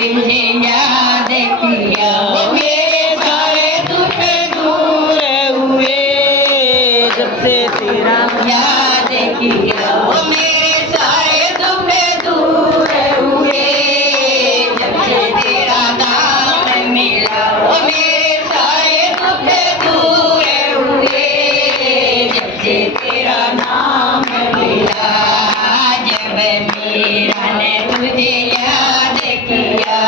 तुझे याद किया, मेरे सारे दुख दूर हुए जब से तेरा याद किया, मेरे सारे दुख दूर हुए जब से तेरा नाम मिला, मेरे सारे दुख दूर हुए जब से तेरा नाम मिला। जब मीरा ने तुझे याद किया,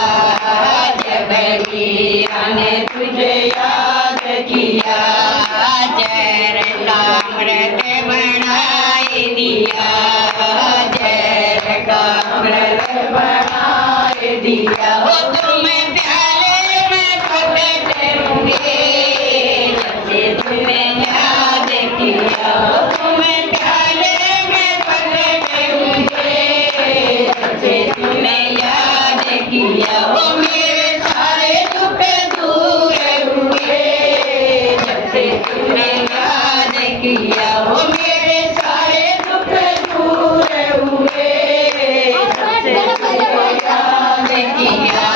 जब मीरा ने तुझे याद किया, जर का अमृत बनाए दिया, जर का अमृत बनाए दिया। वो तुम प्याले में पकड़े होंगे जब से तुम्हें याद किया, तुम प्याले में पकड़े होंगे जब से तुम्हें याद किया, वो मेरे सारे दुख दूर हुए जब से तुम्हें याद किया, वो मेरे सारे दुख दूर हुए जब से तुम्हें याद किया।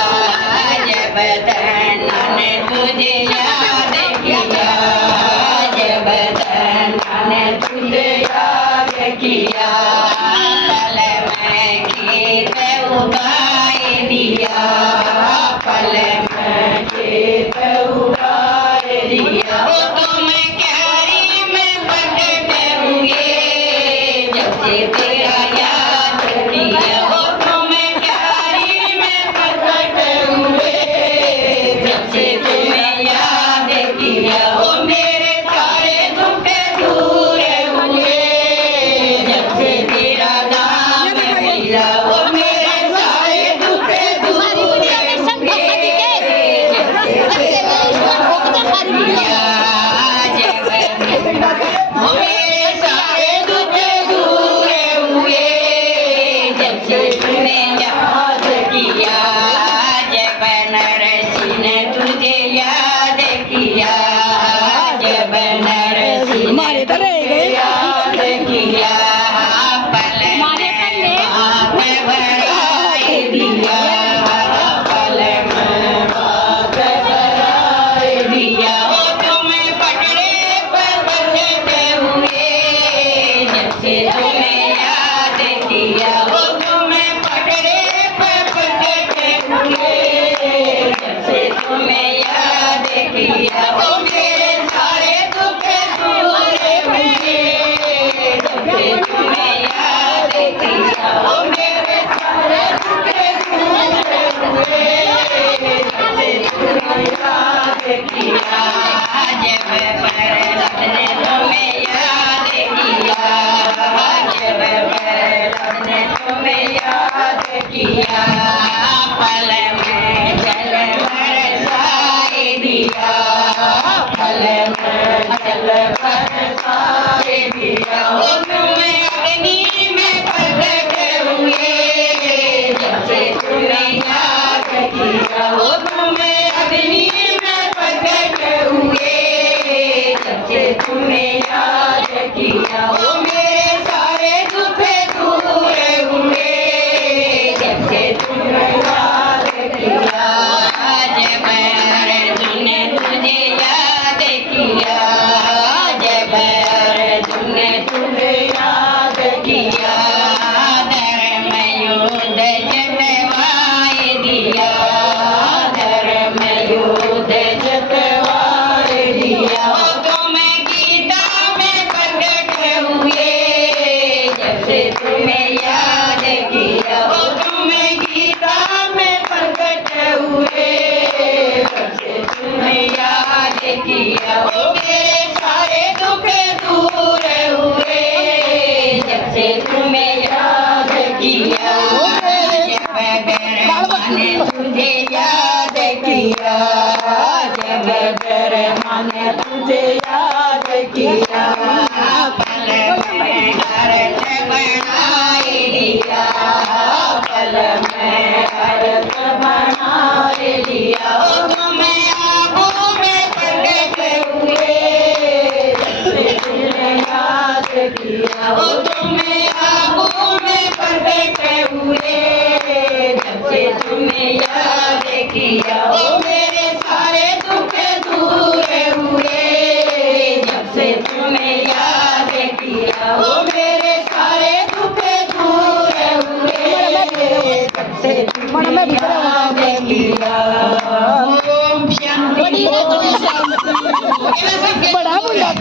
जब धन्ना ने तुझे याद किया, जब धन्ना ने तुझे याद किया, पल में खेत उगाए दिया, पल में खेत उगाए दिया। वो तुम क्यारी में पकड़े होंगे जब से तेरा याद किया, वो तुम क्यारी में पकड़े हुए जब से तुम्हें याद किया, वो मेरे सारे दुख दूर हुए जब से तेरा नाम मिला, वो मेरे सारे दुख दूर हुए जब से तेरा नाम मिला। जब वो मेरे सारे दुख दूर हुए जब से तुमने याद किया, जब नरसिंह ने तुझे याद किया, जब नरसिंह ने तुझे याद किया, पल में बाप बढ़ाए दिया, पल में बाप बढ़ाए दिया। वो तुम पकड़े पर बचते हुए जब से तुम्हें याद किया, वो तुम पकड़े पर बचते हुए जब से तुम्हें याद किया, वो मेरे सारे दुख दूर हुए जब से तुम्हें याद किया, वो मेरे सारे दुख दूर हुए जब से तुम्हें याद किया। जब परलत ने तुम्हें याद किया, जब परलत ने तुम्हें याद किया, पल में जल बरसाए दिया, पल में जल बरसाए दिया। वो तुम्हें अग्नि में पकड़े हुए जब से तुम्हें याद किया, वो तुम्हें अग्नि में पकड़े हुए जब से तुम्हें याद किया, वो मेरे सारे दुख दूर हुए जब से तुम्हें याद किया। जब अर्जुन ने तुझे याद किया, जब अर्जुन ने तुझे याद किया, धर्म युद्ध जतवाए दिया, धर्म युद्ध जतवाए दिया। वो तुम गीता में प्रकट हुए जब से तुम्हें याद किया, वो तुम गीता में प्रकट हुए जब से तुम्हें याद किया, वो मेरे सारे दुख दूर हुए जब से तुम्हें याद किया। जब